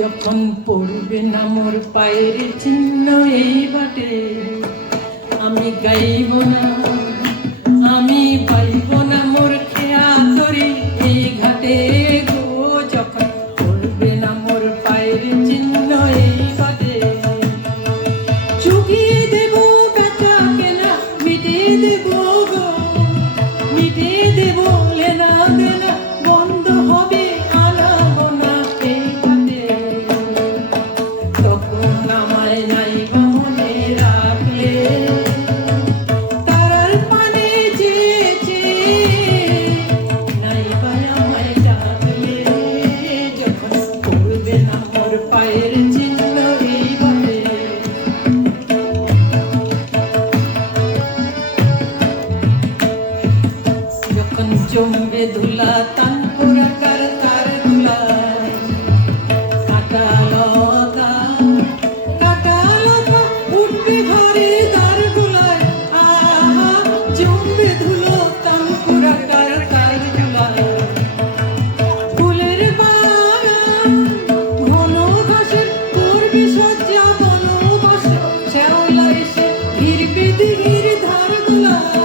যখন পড়বে না মোর পায়ের চিহ্ন এই বাটে, আমি গাইব না, আমি পাইব না মোর খেয়া তরি এই ঘাটে গো। যখন পড়বে না মোর পায়ের চিহ্ন এই বাটে, চুকিয়ে দেব বেচা কেনা, মিটিয়ে দেব গো, মিটিয়ে দেব লেনা দেনা, বন্ধ হবে আনা গোনা এই ঘাটে। তখন আমায় নাইবা মনে রাখলে, তারার পানে চেয়েছে নাইবা আমায় ডাকলে। যখন পড়বে না মোর পায়ের চিহ্ন এই বাটে, যখন জমবে ধুলা তান পুরাকার তার ধুলায়, কাটা লতা উঠবে ঘরে তার গুলায়। আহা জমবে ধুলো তান পুরাকার তার ধুলায়। ফুলের বাগান ঘন ঘাসের করবে সজ্জা বনবাস, শ্যাওলা এসে ঘিরবে দিঘির ধার গুলায়।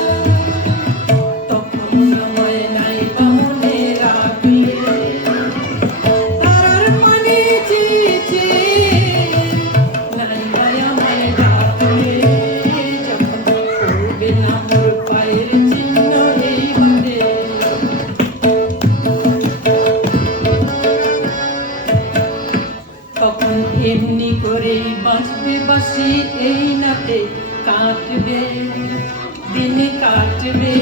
তখন আমায় নাইবা মনে রাখলে, তারার পানে চেয়েছে নাইবা আমায় ডাকলে। যখন পড়বে না মোর পায়ের চিহ্ন এই বাটে, তখন এমনি করেই বাঁচবে বাসি এই নাতে, কাটবে দিন কাটবে।